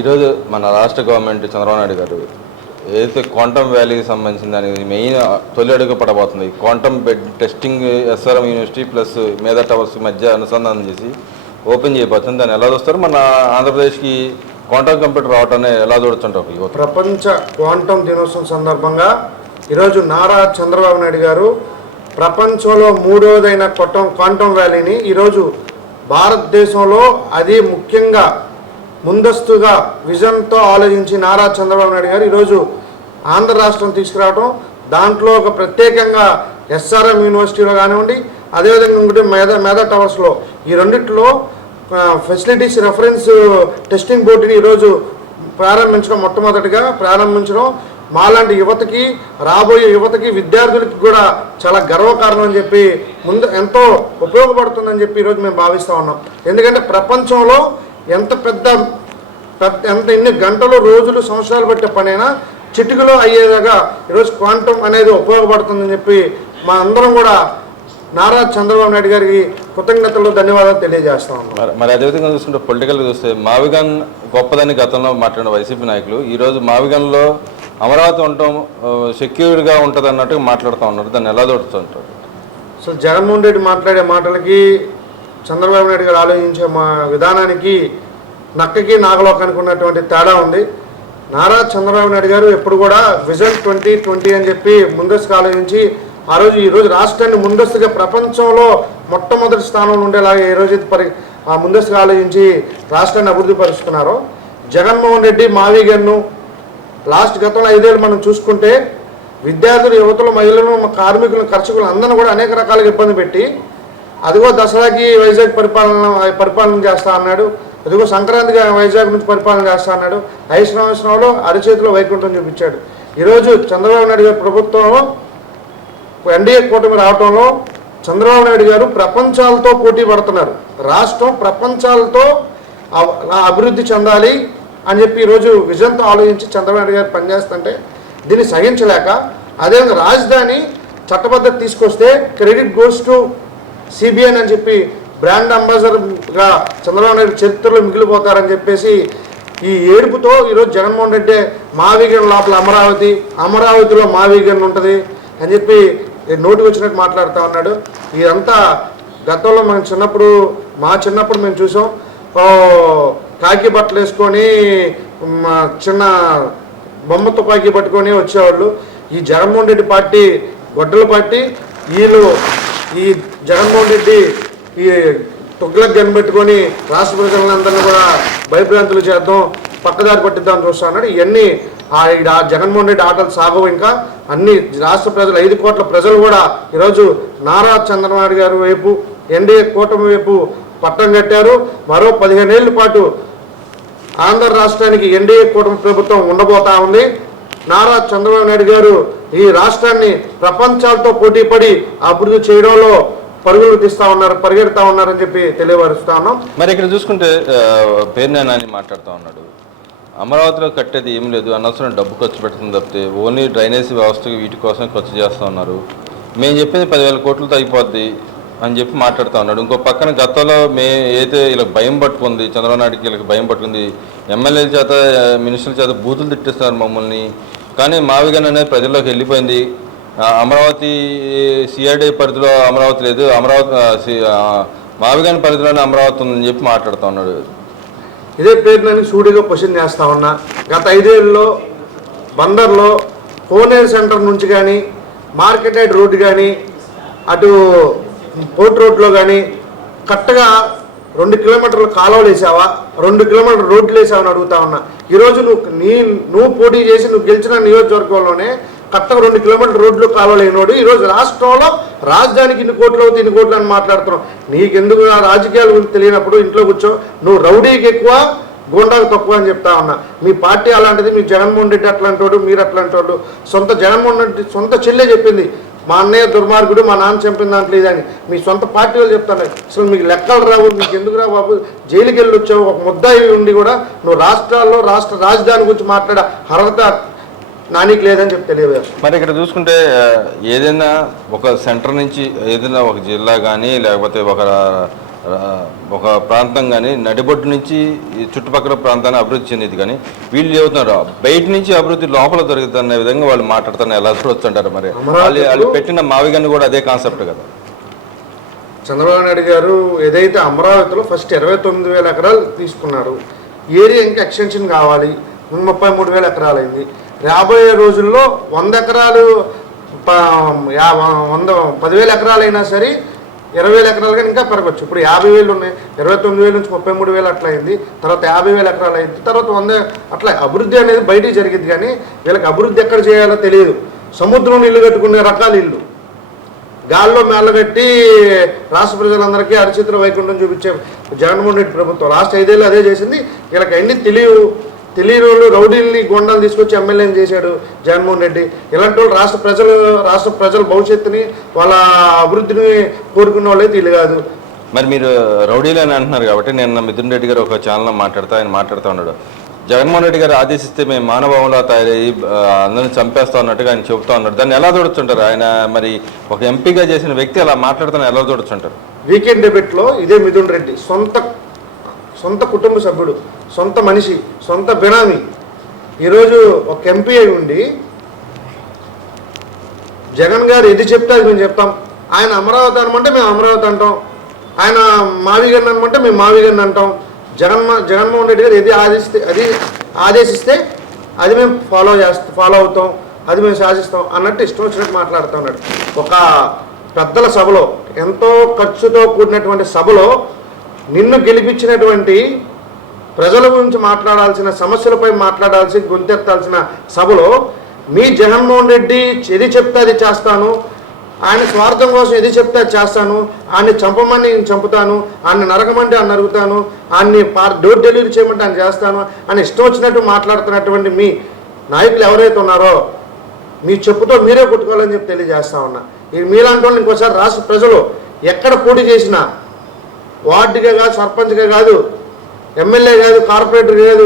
ఈరోజు మన రాష్ట్ర గవర్నమెంట్ చంద్రబాబు నాయుడు గారు ఏదైతే క్వాంటమ్ వ్యాలీకి సంబంధించిన దానికి మెయిన్ తొలి అడుగు పడబోతుంది. Quantum bed testing SRM University plus Medha Towers మధ్య అనుసంధానం చేసి ఓపెన్ చేయబోతుంది. దాన్ని ఎలా చూస్తారు? మన ఆంధ్రప్రదేశ్కి క్వాంటమ్ కంప్యూటర్ రావటాన్ని ఎలా చూడొచ్చుంటారు? ప్రపంచ క్వాంటమ్ దినోత్సవం సందర్భంగా ఈరోజు నారా చంద్రబాబు నాయుడు గారు ప్రపంచంలో మూడవదైన క్వాంటమ్ వ్యాలీని ఈరోజు భారతదేశంలో అది ముఖ్యంగా ముందస్తుగా విజన్తో ఆలోచించి నారా చంద్రబాబు నాయుడు గారు ఈరోజు ఆంధ్ర రాష్ట్రం తీసుకురావడం, దాంట్లో ఒక ప్రత్యేకంగా ఎస్ఆర్ఎం యూనివర్సిటీలో కానివ్వండి, అదేవిధంగా ఇంకోటి మేధా టవర్స్లో ఈ రెండిట్లో ఫెసిలిటీస్ రెఫరెన్స్ టెస్టింగ్ బోర్డుని ఈరోజు మొట్టమొదటిగా ప్రారంభించడం మాలాంటి యువతకి, రాబోయే యువతకి, విద్యార్థులకి కూడా చాలా గర్వకారణం అని చెప్పి ముందు ఎంతో ఉపయోగపడుతుందని చెప్పి ఈరోజు మేము భావిస్తూ ఉన్నాం. ఎందుకంటే ప్రపంచంలో ఎంత ఎన్ని గంటలు, రోజులు, సంవత్సరాలు పట్టే పనైనా చిటికలో అయ్యేలాగా ఈరోజు క్వాంటమ్ అనేది ఉపయోగపడుతుందని చెప్పి మా అందరం కూడా నారా చంద్రబాబు నాయుడు గారికి కృతజ్ఞతలు, ధన్యవాదాలు తెలియజేస్తా ఉన్నాం. మరి అదేవిధంగా చూస్తుంటే పొలిటికల్గా చూస్తే మావిగన్ గొప్పదని గతంలో మాట్లాడిన వైసీపీ నాయకులు ఈరోజు మావిగన్లో అమరావతి ఉండటం సెక్యూర్గా ఉంటుంది అన్నట్టుగా మాట్లాడుతూ ఉన్నారు. దాన్ని ఎలా చూడుతుంటారు? అసలు జగన్మోహన్ రెడ్డి మాట్లాడే మాటలకి చంద్రబాబు నాయుడు గారు ఆలోచించే మా విధానానికి నక్కకి నాగలోకానికి ఉన్నటువంటి తేడా ఉంది. నారా చంద్రబాబు నాయుడు గారు ఎప్పుడు కూడా విజన్ 2020 అని చెప్పి ముందస్తుగా ఆలోచించి ఈరోజు రాష్ట్రాన్ని ముందస్తుగా ప్రపంచంలో మొట్టమొదటి స్థానంలో ఉండేలాగా ఏ రోజు ముందస్తుగా ఆలోచించి రాష్ట్రాన్ని అభివృద్ధి పరుస్తున్నారో, జగన్మోహన్ రెడ్డి మావిగన్ను గతంలో 5 ఏళ్ళు మనం చూసుకుంటే విద్యార్థులు, యువతులు, మహిళలను, కార్మికులను, కర్షకులు అందరినీ కూడా అనేక రకాలుగా ఇబ్బంది పెట్టి, అదిగో దసరాకి వైజాగ్ పరిపాలన చేస్తా అన్నాడు, అదిగో సంక్రాంతికి వైజాగ్ నుంచి పరిపాలన చేస్తా అన్నాడు, ఐశ్వర్యంలో అరిచేతిలో వైకుంఠం చూపించాడు. ఈరోజు చంద్రబాబు నాయుడు గారి ప్రభుత్వంలో ఎన్డీఏ కూటమి రావడంలో చంద్రబాబు నాయుడు గారు ప్రపంచాలతో పోటీ పడుతున్నారు. రాష్ట్రం ప్రపంచాలతో అభివృద్ధి చెందాలి అని చెప్పి ఈరోజు విజన్తో ఆలోచించి చంద్రబాబు నాయుడు గారు పనిచేస్తుంటే దీన్ని సహించలేక, అదేవిధంగా రాజధాని చట్టబద్ధత తీసుకొస్తే క్రెడిట్ గోస్ టు సిబిఎన్ అని చెప్పి బ్రాండ్ అంబాసిడర్గా చంద్రబాబు నాయుడు చరిత్రలో మిగిలిపోతారని చెప్పేసి ఈ ఏడుపుతో ఈరోజు జగన్మోహన్ రెడ్డి మావిగన్ లోపల అమరావతిలో మావిగన్ ఉంటుంది అని చెప్పి నోటికి వచ్చినట్టు మాట్లాడుతూ ఉన్నాడు. ఇదంతా గతంలో మా చిన్నప్పుడు మేము చూసాం. కాకి బట్టలు వేసుకొని చిన్న బొమ్మ తుపాకీ పట్టుకొని వచ్చేవాళ్ళు. ఈ జగన్మోహన్ రెడ్డి పార్టీ గొడ్డల పార్టీ. ఈ జగన్మోహన్ రెడ్డి ఈ తుగ్లక్ కనిపెట్టుకొని రాష్ట్ర ప్రజలందరినీ కూడా భయభ్రాంతులు చేద్దాం, పక్కదారి పట్టిద్దామని చూస్తా ఉన్నాడు. ఇవన్నీ జగన్మోహన్ రెడ్డి ఆటలు సాగవు. ఇంకా అన్ని రాష్ట్ర ప్రజలు, 5 కోట్ల ప్రజలు కూడా ఈరోజు నారా చంద్రబాబు నాయుడు గారి వైపు, ఎన్డీఏ కూటమి వైపు పట్టం కట్టారు. మరో 15 ఏళ్ల పాటు ఆంధ్ర రాష్ట్రానికి ఎన్డీఏ కూటమి ప్రభుత్వం ఉండబోతా ఉంది. నారా చంద్రబాబు నాయుడు గారు ఈ రాష్ట్రాన్ని ప్రపంచాలతో పోటీపడి అభివృద్ధి చేయడంలో పరిగెడతా ఉన్నారని చెప్పి తెలియపరుస్తా ఉన్నాం. మరి ఇక్కడ చూసుకుంటే పేర్నేని అని మాట్లాడుతూ ఉన్నాడు. అమరావతిలో కట్టేది ఏం లేదు, అనవసరం డబ్బు ఖర్చు పెడుతుంది తప్పితే ఓన్లీ డ్రైనేజీ వ్యవస్థకి వీటి కోసం ఖర్చు చేస్తూ ఉన్నారు. మేము చెప్పింది 10,000 కోట్లతో అయిపోద్ది అని చెప్పి మాట్లాడుతూ ఉన్నాడు. ఇంకో పక్కన గతంలో ఏదైతే వీళ్ళకి భయం పట్టుకుంది, చంద్రబాబు నాయుడుకి వీళ్ళకి భయం పట్టుకుంది, ఎమ్మెల్యేల చేత, మినిస్టర్ల చేత బూతులు తిట్టిస్తున్నారు మమ్మల్ని. కానీ మావిగన్ అనేది ప్రజల్లోకి వెళ్ళిపోయింది. అమరావతి సిఆర్డీ పరిధిలో అమరావతి లేదు, మావిగన్ పరిధిలోనే అమరావతి ఉందని చెప్పి మాట్లాడుతూ ఉన్నాడు. ఇదే పేరుని సూడిగా క్వశ్చన్ చేస్తా ఉన్నా. గత 5 ఏళ్ళలో బందర్లో కోనేరు సెంటర్ నుంచి కానీ, మార్కెట్ యార్డ్ రోడ్డు కానీ, అటు పోర్ట్ రోడ్లో కానీ కరెక్ట్గా 2 కిలోమీటర్ల కాలువలు వేసావా, 2 కిలోమీటర్ల రోడ్లు వేసావని అడుగుతా ఉన్నా. ఈరోజు నువ్వు పోటీ చేసి నువ్వు గెలిచిన నియోజకవర్గంలోనే కరెక్ట్గా 2 కిలోమీటర్ల రోడ్లు కాలువలు అయినోడు ఈరోజు రాష్ట్రంలో రాజధానికి ఇన్ని కోట్లు అని మాట్లాడుతున్నావు. నీకెందుకు రాజకీయాలు తెలియనప్పుడు ఇంట్లో కూర్చో. నువ్వు రౌడీకి ఎక్కువ, గోండాకు తక్కువ అని చెప్తా ఉన్నా. మీ పార్టీ అలాంటిది, మీ జగన్మోహన్ రెడ్డి అట్లాంటి వాడు, మీరు అట్లాంటి వాడు. జగన్మోహన్ రెడ్డి సొంత చెల్లె చెప్పింది మా అన్నయ్య దుర్మార్గుడు, మా నాన్న చంపిన దాంట్లో ఇదని. మీ సొంత పార్టీ వాళ్ళు చెప్తాను. అసలు మీకు లెక్కలు రావు, మీకు ఎందుకు రావు బాబు? జైలుకి వెళ్ళి వచ్చావు, ఒక ముద్దాయి ఉండి కూడా నువ్వు రాష్ట్ర రాజధాని గురించి మాట్లాడే అర్హత నానికి లేదని చెప్పి తెలియజేస్తాను. మరి ఇక్కడ చూసుకుంటే ఏదైనా ఒక సెంటర్ నుంచి ఏదైనా ఒక జిల్లా కానీ లేకపోతే ఒక ఒక ప్రాంతం కానీ నడిబొడ్డు నుంచి ఈ చుట్టుపక్కల ప్రాంతాన్ని అభివృద్ధి చెందింది. కానీ వీళ్ళు చెబుతున్నారు బయట నుంచి అభివృద్ధి లోపల జరుగుతున్న విధంగా వాళ్ళు మాట్లాడుతున్నారు. ఎలా చూడొచ్చుంటారు మరి వాళ్ళు పెట్టిన మావిగన్ను కూడా అదే కాన్సెప్ట్ కదా. చంద్రబాబు నాయుడు గారు ఏదైతే అమరావతిలో ఫస్ట్ 29,000 ఎకరాలు తీసుకున్నారు, ఏరియా ఇంకా ఎక్స్టెన్షన్ కావాలి, 33,000 ఎకరాలు అయింది. రాబోయే రోజుల్లో 100 ఎకరాలు 10,000 ఎకరాలు అయినా సరే 20,000 ఎకరాలు కానీ ఇంకా పెరగచ్చు. ఇప్పుడు 50,000 ఉన్నాయి, 29,000 నుంచి 33,000 అట్లా అయింది, తర్వాత 50,000 ఎకరాలు అయింది, తర్వాత 100 అట్లా అభివృద్ధి అనేది బయటికి జరిగింది. కానీ వీళ్ళకి అభివృద్ధి ఎక్కడ చేయాలో తెలియదు. సముద్రంలో ఇల్లు కట్టుకునే రకాల ఇల్లు, గాల్లో మేళ్ళగట్టి రాష్ట్ర ప్రజలందరికీ అరిచిత్ర వైకుంఠం చూపించే జగన్మోహన్ రెడ్డి ప్రభుత్వం లాస్ట్ 5 ఏళ్ళు అదే చేసింది. వీళ్ళకి అన్ని తెలియని వాళ్ళు రౌడీల్ని గొండాలు తీసుకొచ్చి ఎమ్మెల్యేని చేశాడు జగన్మోహన్ రెడ్డి. ఇలాంటి వాళ్ళు రాష్ట్ర ప్రజల భవిష్యత్తుని వాళ్ళ అభివృద్ధిని కోరుకున్న వాళ్ళే వీళ్ళు కాదు. మరి మీరు రౌడీలు అని అంటున్నారు కాబట్టి నేను మిథున్ రెడ్డి గారు ఒక ఛానల్లో ఆయన మాట్లాడుతూ ఉన్నాడు. జగన్మోహన్ రెడ్డి గారు ఆదేశిస్తే మేము మానభావంలో తయారయ్యి అందరిని చంపేస్తా ఉన్నట్టుగా ఆయన చెబుతా ఉన్నాడు. దాన్ని ఎలా చూడొచ్చుంటారు? ఆయన మరి ఒక ఎంపీగా చేసిన వ్యక్తి అలా మాట్లాడుతున్నా ఎలా చూడొచ్చుంటారు? వీకెండ్ డిబేట్లో ఇదే మిథున్ రెడ్డి సొంత కుటుంబ సభ్యుడు, సొంత మనిషి, సొంత బినామీ ఈరోజు ఒక ఎంపీ అయి ఉండి జగన్ గారు ఏది చెప్తే అది మేము చెప్తాం, ఆయన అమరావతి అనమంటే మేము అమరావతి అంటాం, ఆయన మావిగన్ అనమంటే మేము మావిగన్ అంటాం, జగన్మోహన్ రెడ్డి గారు ఏది ఆదేశిస్తే అది మేము ఫాలో అవుతాం, అది మేము శాసిస్తాం అన్నట్టు ఇష్టం వచ్చినట్టు మాట్లాడుతూ ఉన్నాడు. ఒక పెద్దల సభలో, ఎంతో ఖర్చుతో కూడినటువంటి సభలో నిన్ను గెలిపించినటువంటి ప్రజల గురించి మాట్లాడాల్సిన, సమస్యలపై మాట్లాడాల్సి గొంతెత్తాల్సిన సభలో మీ జగన్మోహన్ రెడ్డి ఏది చెప్తే అది చేస్తాను, ఆయన స్వార్థం కోసం ఏది చెప్తే అది చేస్తాను, ఆయన్ని చంపమని నేను చంపుతాను, ఆయన్ని నరకమంటే ఆయన నరుగుతాను, ఆయన్ని డోర్ డెలివరీ చేయమంటే ఆయన చేస్తాను అని ఇష్టం వచ్చినట్టు మాట్లాడుతున్నటువంటి మీ నాయకులు ఎవరైతే ఉన్నారో మీ చెప్పుతో మీరే కొట్టుకోవాలని చెప్పి తెలియజేస్తా ఉన్నా. మీలాంటి వాళ్ళు ఇంకోసారి రాష్ట్ర ప్రజలు ఎక్కడ పోటీ చేసినా, వార్డుగా కాదు, సర్పంచ్గా కాదు, ఎమ్మెల్యే కాదు, కార్పొరేటర్ కాదు,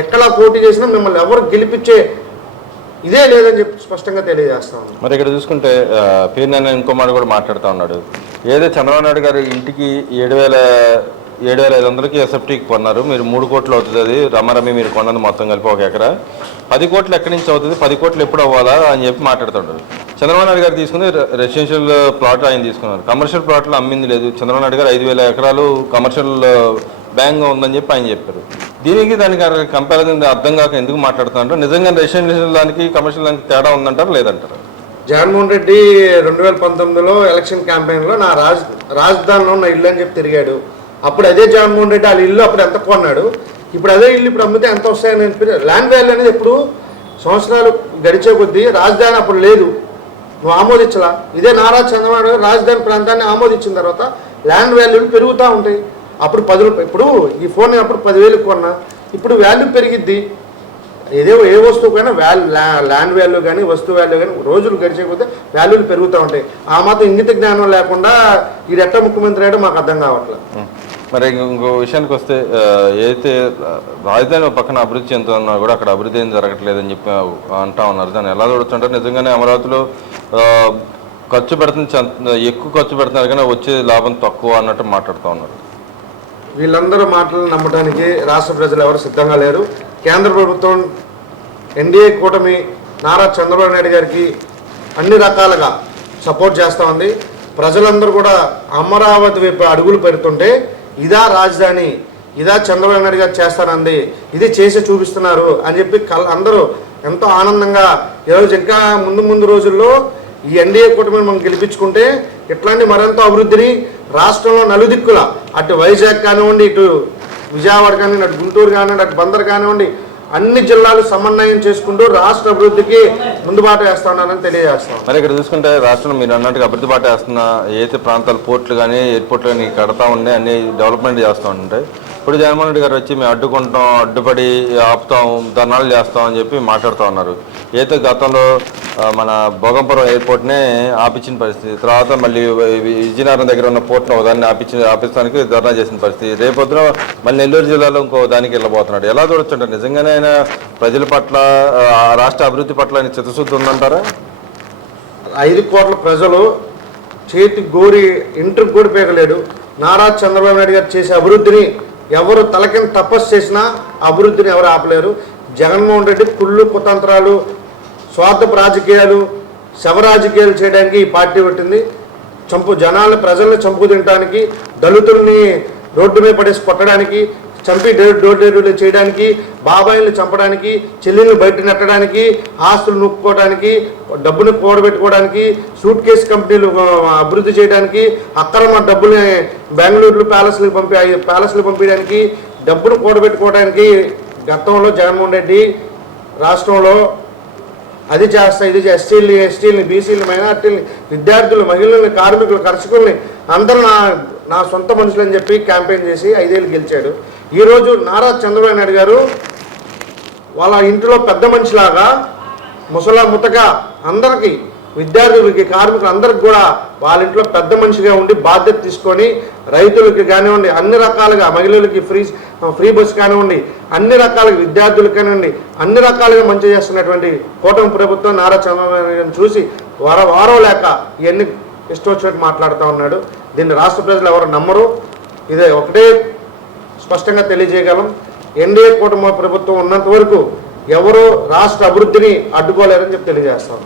ఎక్కడ పోటీ చేసినా మిమ్మల్ని ఎవరు గెలిపించే ఇదే లేదని చెప్పి స్పష్టంగా తెలియజేస్తాం. మరి ఇక్కడ చూసుకుంటే పేరునైనా ఇంకో మాట కూడా మాట్లాడుతూ ఉన్నాడు. ఏదో చంద్రబాబు నాయుడు గారు ఇంటికి 7,500కి ఎస్ఎఫ్టీకి కొన్నారు, మీరు 3 కోట్లు అవుతుంది, అది రమారమి మీరు కొన్నది మొత్తం కలిపి 1 ఎకరా, 10 కోట్లు ఎక్కడి నుంచి అవుతుంది, 10 కోట్లు ఎప్పుడు అవ్వాలా అని చెప్పి మాట్లాడుతుంటారు. చంద్రబాబు నాయుడు గారు తీసుకుంది రెసిడెన్షియల్ ప్లాట్ ఆయన తీసుకున్నారు, కమర్షియల్ ప్లాట్లో అమ్మింది లేదు. చంద్రబాబు నాయుడు గారు 5,000 ఎకరాలు కమర్షియల్ బ్యాంక్ ఉందని చెప్పి ఆయన చెప్పారు. దానికి కంపారిజన్ అర్థం కాక ఎందుకు మాట్లాడుతున్నారు? నిజంగా రెసిడెన్షియల్ దానికి కమర్షియల్ దానికి తేడా ఉందంటారు లేదంటారు? జగన్మోహన్ రెడ్డి 2019లో ఎలక్షన్ క్యాంపెయిన్లో నా రాజధానిలో ఉన్న ఇల్లు అని చెప్పి తిరిగాడు. అప్పుడు అదే జగన్మోహన్ రెడ్డి వాళ్ళ ఇల్లు అప్పుడు ఎంత కొన్నాడు, ఇప్పుడు అదే ఇల్లు ఇప్పుడు అమ్మితే ఎంత వస్తాయని ల్యాండ్ వాల్యూ అనేది ఎప్పుడు సంవత్సరాలు గడిచే కొద్దీ రాజధాని అప్పుడు లేదు, నువ్వు ఆమోదించలా. ఇదే నారా చంద్రబాబు రాజధాని ప్రాంతాన్ని ఆమోదించిన తర్వాత ల్యాండ్ వాల్యూలు పెరుగుతూ ఉంటాయి. అప్పుడు 10 రూపాయలు, ఇప్పుడు ఈ ఫోన్ అప్పుడు 10,000 కొన్నా, ఇప్పుడు వాల్యూ పెరిగిద్ది. ఏ వస్తువుకైనా ల్యాండ్ వాల్యూ కానీ వస్తువు వాల్యూ కానీ రోజులు గడిచేకపోతే వాల్యూలు పెరుగుతూ ఉంటాయి. ఆ మాత్రం ఇంగిత జ్ఞానం లేకుండా ఇది ఎట్లా ముఖ్యమంత్రి అయ్యాడో మాకు అర్థం కావట్లేదు. మరి ఇంకో విషయానికి వస్తే ఏదైతే రాజధాని పక్కన అభివృద్ధి చెందుతున్నా కూడా అక్కడ అభివృద్ధి ఏం జరగట్లేదని చెప్పి అంటా ఉన్నారు. దాన్ని ఎలా చూడొచ్చుంటారు? నిజంగానే అమరావతిలో ఖర్చు పెడుతుంది, ఎక్కువ ఖర్చు పెడుతున్నారు కానీ వచ్చే లాభం తక్కువ అన్నట్టు మాట్లాడుతూ ఉన్నారు. వీళ్ళందరూ మాటలను నమ్మడానికి రాష్ట్ర ప్రజలు ఎవరు సిద్ధంగా లేరు. కేంద్ర ప్రభుత్వం ఎన్డీఏ కూటమి నారా చంద్రబాబు నాయుడు గారికి అన్ని రకాలుగా సపోర్ట్ చేస్తూ ఉంది. ప్రజలందరూ కూడా అమరావతి వైపు అడుగులు పెడుతుంటే ఇదా రాజధాని, ఇదా చంద్రబాబు నాయుడు గారు చేస్తానంది, ఇది చేసి చూపిస్తున్నారు అని చెప్పి అందరూ ఎంతో ఆనందంగా ఈరోజు ఇంకా ముందు రోజుల్లో ఈ ఎన్డీఏ కూటమిని మనం గెలిపించుకుంటే ఇట్లాంటి మరింత అభివృద్ధిని రాష్ట్రంలో నలుదిక్కుల, అటు వైజాగ్ కానివ్వండి, ఇటు విజయవాడ కానివ్వండి, అటు గుంటూరు కానివ్వండి, అటు బందర్ కానివ్వండి, అన్ని జిల్లాలు సమన్వయం చేసుకుంటూ రాష్ట్ర అభివృద్ధికి ముందుబాటు వేస్తా ఉన్నారని తెలియజేస్తాం. మరి ఇక్కడ చూసుకుంటే రాష్ట్రంలో మీరు అన్నట్టుగా అభివృద్ధి బాట వేస్తున్న ఏదైతే ప్రాంతాలు పోర్టులు కానీ ఎయిర్పోర్ట్లు కానీ కడతా ఉండే అన్ని డెవలప్మెంట్ చేస్తూ ఉంటాయి. ఇప్పుడు జగన్మోహన్ రెడ్డి గారు వచ్చి మేము అడ్డుకుంటాం, అడ్డుపడి ఆపుతాం, ధర్నాలు చేస్తాం అని చెప్పి మాట్లాడుతూ ఉన్నారు. ఏదైతే గతంలో మన భోగంపురం ఎయిర్పోర్ట్నే ఆపించిన పరిస్థితి, తర్వాత మళ్ళీ విజయనగరం దగ్గర ఉన్న పోర్ట్ను ఒకదాన్ని ఆపిస్తానికి ధర్నా చేసిన పరిస్థితి, రేపొద్దున మళ్ళీ నెల్లూరు జిల్లాలో ఇంకో దానికి వెళ్ళబోతున్నాడు. ఎలా చూడొచ్చుంటారు? నిజంగానే ఆయన ప్రజల పట్ల, రాష్ట్ర అభివృద్ధి పట్ల ఆయన చిత్తశుద్ధి ఉందంటారా? 5 కోట్ల ప్రజలు చేతి గోరి ఇంటికి కూడా పేగలేడు, నారా చంద్రబాబు నాయుడు గారు చేసే అభివృద్ధిని ఎవరు తలకింద తపస్సు చేసినా అభివృద్ధిని ఎవరు ఆపలేరు. జగన్మోహన్ రెడ్డి కుళ్ళు కుతంత్రాలు, స్వార్థపు రాజకీయాలు, శవరాజకీయాలు చేయడానికి ఈ పార్టీ పెట్టింది. జనాలను ప్రజల్ని చంపు తినడానికి, దళితుల్ని రోడ్డు మీద పడేసి కొట్టడానికి, చంపి డోర్ డెలివరీ చేయడానికి, బాబాయిల్ని చంపడానికి, చెల్లెల్ని బయట నెట్టడానికి, ఆస్తులు నొక్కుకోవడానికి, డబ్బుని కూడబెట్టుకోవడానికి, సూట్ కేసు కంపెనీలు అభివృద్ధి చేయడానికి, అక్రమ డబ్బుని బెంగళూరు ప్యాలెస్లకు పంపించడానికి, డబ్బును కూడబెట్టుకోవడానికి గతంలో జగన్మోహన్ రెడ్డి రాష్ట్రంలో అది చేస్తా ఇది ఎస్టీలని బీసీలని మైనార్టీలని విద్యార్థులు మహిళల్ని కార్మికులు కర్షకుల్ని అందరూ నా సొంత మనుషులని చెప్పి క్యాంపెయిన్ చేసి 5 ఏళ్ళు గెలిచాడు. ఈరోజు నారా చంద్రబాబు నాయుడు గారు వాళ్ళ ఇంట్లో పెద్ద మనిషిలాగా ముతగా అందరికీ విద్యార్థులకి కార్మికులు అందరికి కూడా వాళ్ళ ఇంట్లో పెద్ద మనిషిగా ఉండి బాధ్యత తీసుకొని రైతులకి కానివ్వండి, అన్ని రకాలుగా మహిళలకి ఫ్రీ బస్ కానివ్వండి, అన్ని రకాలుగా విద్యార్థులకు కానివ్వండి, అన్ని రకాలుగా మంచి చేస్తున్నటువంటి కూటమి ప్రభుత్వం నారా చంద్రబాబు నాయుడు చూసి వారం లేక ఇవన్నీ ఇష్టం వచ్చినట్టు మాట్లాడుతూ ఉన్నాడు. దీన్ని రాష్ట్ర ప్రజలు ఎవరు నమ్మరు. ఇదే ఒకటే స్పష్టంగా తెలియజేయగలం, ఎన్డీఏ కూటమి ప్రభుత్వం ఉన్నంత వరకు ఎవరు రాష్ట్ర అభివృద్ధిని అడ్డుకోలేరని చెప్పి తెలియజేస్తాం.